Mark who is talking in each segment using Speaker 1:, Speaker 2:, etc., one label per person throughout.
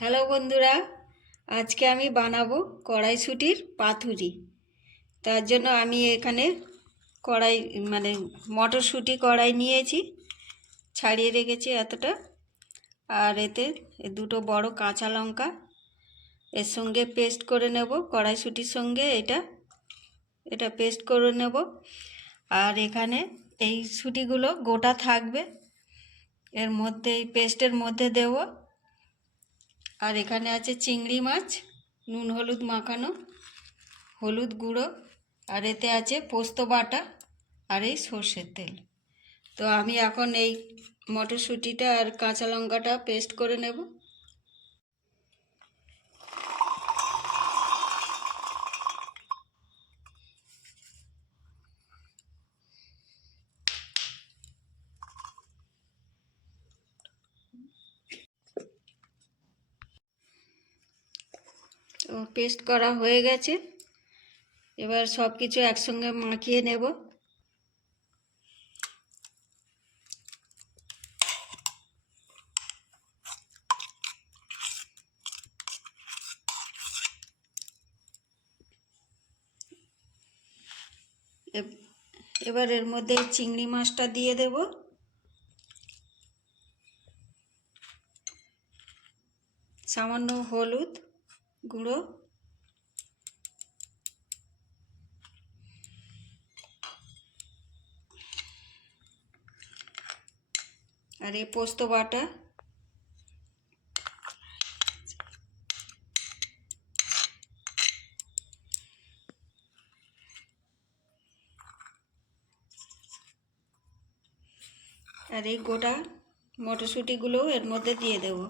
Speaker 1: Hello বন্ধুরা, আজকে আমি বানাবো কড়াইশুটির পাতুরি। তার জন্য আমি এখানে কড়াই মানে মটরশুঁটি কড়াই নিয়েছি, ছাড়িয়ে রেখেছি এতটা। আর এতে দুটো বড় কাঁচা লঙ্কা, এর সঙ্গে পেস্ট করে নেব কড়াইশুটির সঙ্গে এটা। এটা পেস্ট করে নেব। আর এখানে এই শুটিগুলো গোটা থাকবে। এর মধ্যে, এই পেস্টের মধ্যে দেবো আর এখানে আছে চিংড়ি মাছ, নুন, হলুদ মাখানো, হলুদ গুঁড়ো, আর এতে আছে পোস্ত বাটা আর এই সর্ষের তেল। তো আমি এখন এই মটরশুঁটিটা আর কাঁচা লঙ্কাটা পেস্ট করে নেব তো পেস্ট করা হয়ে গেছে। এবার সব কিছু একসঙ্গে মাখিয়ে নেব। এব- এবার এর মধ্যে চিংড়ি মাছটা দিয়ে দেব। সামান্য হলুদ গুঁড়ো। আর এই পোস্ত বাটা। আর এই গোটা মটরশুঁটিগুলোও এর মধ্যে দিয়ে দেবো।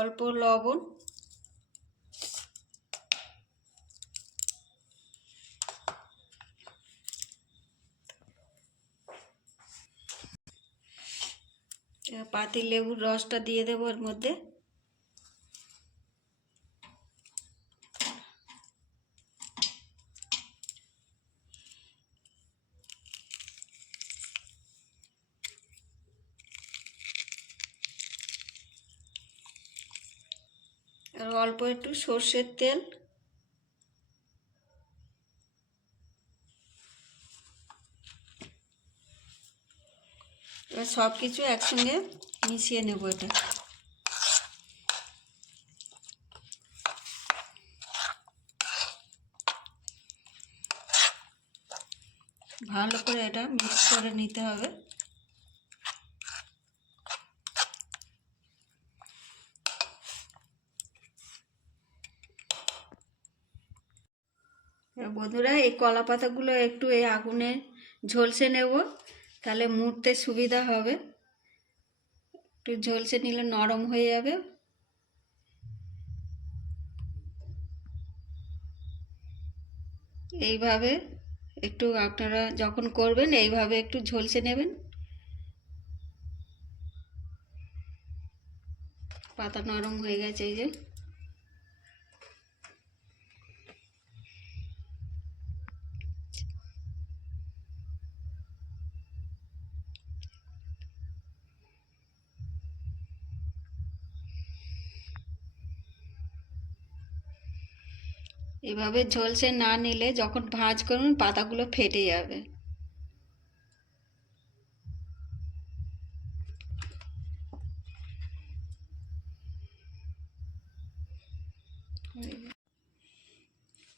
Speaker 1: অল্প লবণ পাতি লেবুর রসটা দিয়ে দেবো এর মধ্যে। আর অল্প একটু সর্ষের তেল। সব কিছু একসঙ্গে মিশিয়ে নেব এটা। ভালো করে এটা মিক্স করে নিতে হবে। বন্ধুরা, এই কলা পাতাগুলো একটু এই আগুনে ঝলসে নেব। তাহলে মুড়তে সুবিধা হবে। একটু ঝলসে নিলে নরম হয়ে যাবে। এইভাবে একটু আপনারা যখন করবেন, এইভাবে একটু ঝলসে নেবেন। পাতা নরম হয়ে গেছে এই যে। এভাবে ঝলসে না নিলে যখন ভাঁজ করুন, পাতাগুলো ফেটে যাবে।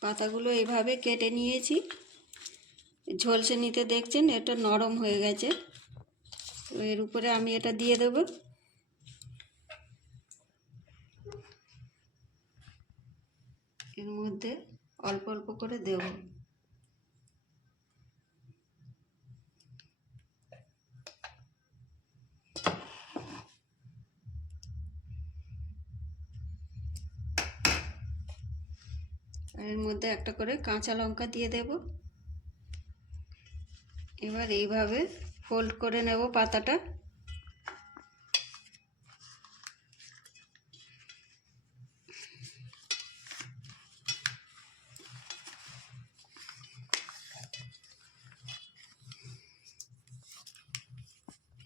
Speaker 1: পাতাগুলো এভাবে কেটে নিয়েছি। ঝলসে নিতে দেখছেন, এটা নরম হয়ে গেছে। এর উপরে আমি এটা দিয়ে দেবো। এর মধ্যে অল্প অল্প করে দেব। এর মধ্যে একটা করে কাঁচা লঙ্কা দিয়ে দেব। এবার এইভাবে ফোল্ড করে নেব পাতাটা।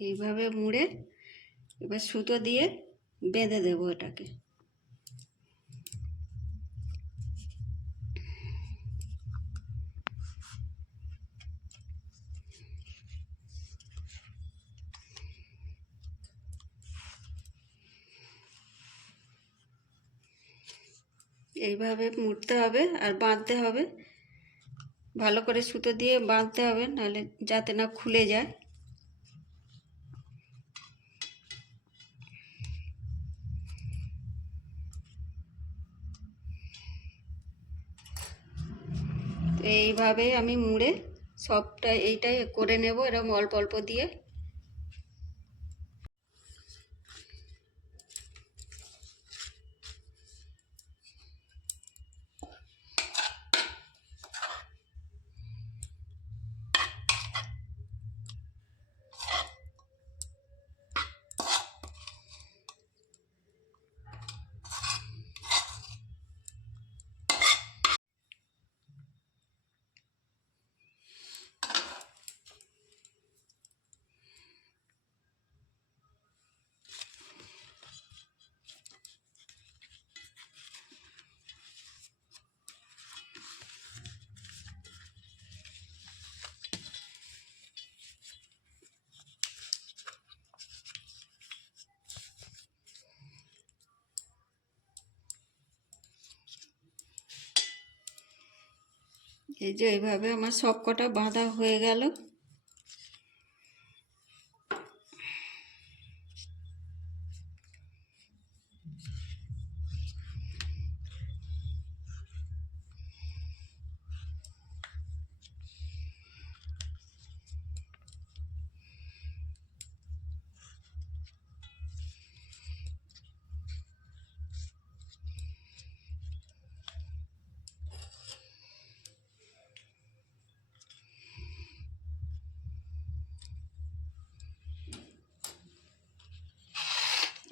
Speaker 1: এইভাবে মুড়ে এবার সুতো দিয়ে বেঁধে দেবো এটাকে। এইভাবে মুড়তে হবে আর বাঁধতে হবে। ভালো করে সুতো দিয়ে বাঁধতে হবে, নাহলে যাতে না খুলে যায়। এইভাবে আমি মুড়ে সবটা এইটাই করে নেব এরকম অল্প অল্প দিয়ে। এই যে এইভাবে আমার সব কটা বাঁধা হয়ে গেল।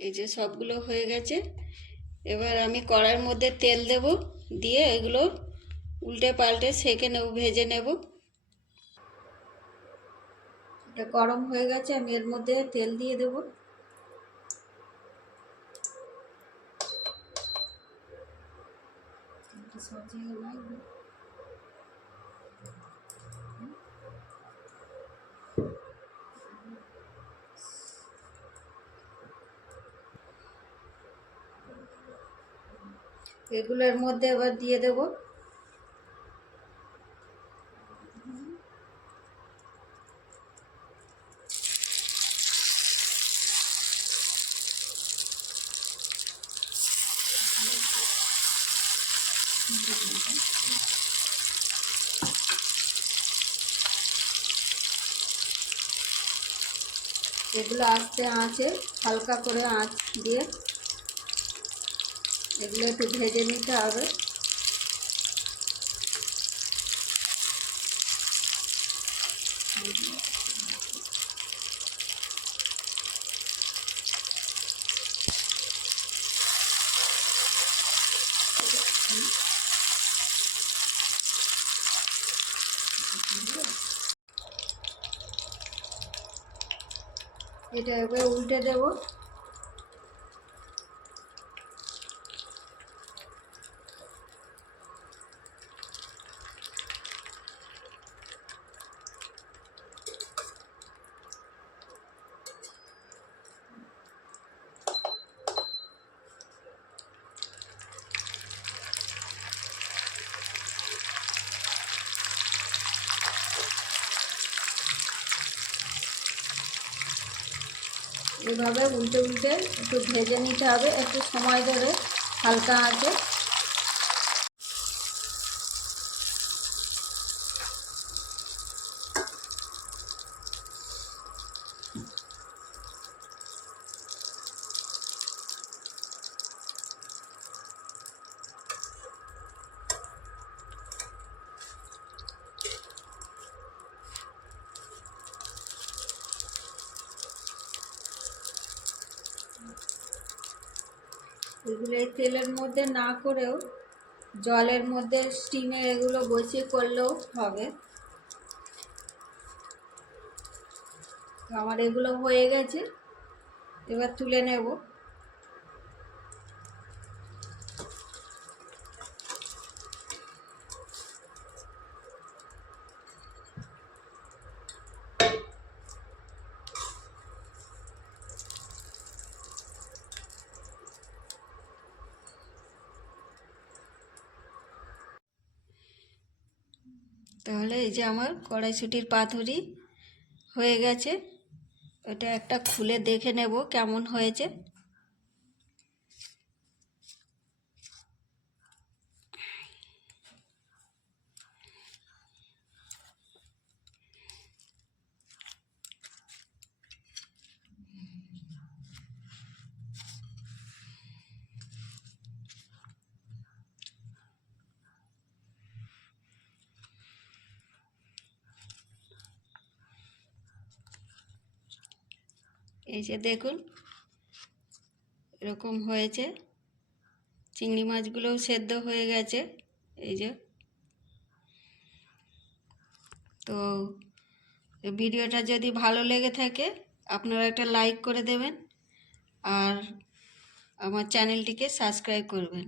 Speaker 1: এই যে সবগুলো হয়ে গেছে। এবার আমি কড়াইয়ের মধ্যে তেল দেব, দিয়ে এগুলো উল্টে পাল্টে সেকে নেব, ভেজে নেব। এটা গরম হয়ে গেছে, আমি এর মধ্যে তেল দিয়ে দেব। সাজিয়ে এগুলোর মধ্যে এবার দিয়ে দেব। এগুলো আস্তে আঁচে হালকা করে আঁচ দিয়ে এগুলো একটু ভেজে নিতে হবে। এটা এবার উল্টে দেবো। এভাবে উল্টে উল্টে একটু ভেজে নিতে হবে একটু সময় ধরে হালকা আঁচে। এগুলো এই তেলের মধ্যে না করেও জলের মধ্যে স্টিমে এগুলো বসিয়ে করলেও হবে। আমার এগুলো হয়ে গেছে। এবার তুলে নেব। তাহলে এই যে আমার কড়াইশুটির পাথরি হয়ে গেছে। এটা একটা খুলে দেখে নেব কেমন হয়েছে। এই যে দেখুন, এরকম হয়েছে। চিংড়ি মাছগুলোও সেদ্ধ হয়ে গেছে, এই যে। তো ভিডিওটা যদি ভালো লেগে থাকে, আপনারা একটা লাইক করে দেবেন আর আমার চ্যানেলটিকে সাবস্ক্রাইব করবেন।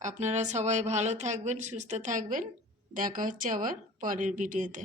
Speaker 1: আপনারা সবাই ভালো থাকবেন, সুস্থ থাকবেন। দেখা হচ্ছে আবার পরের ভিডিওতে।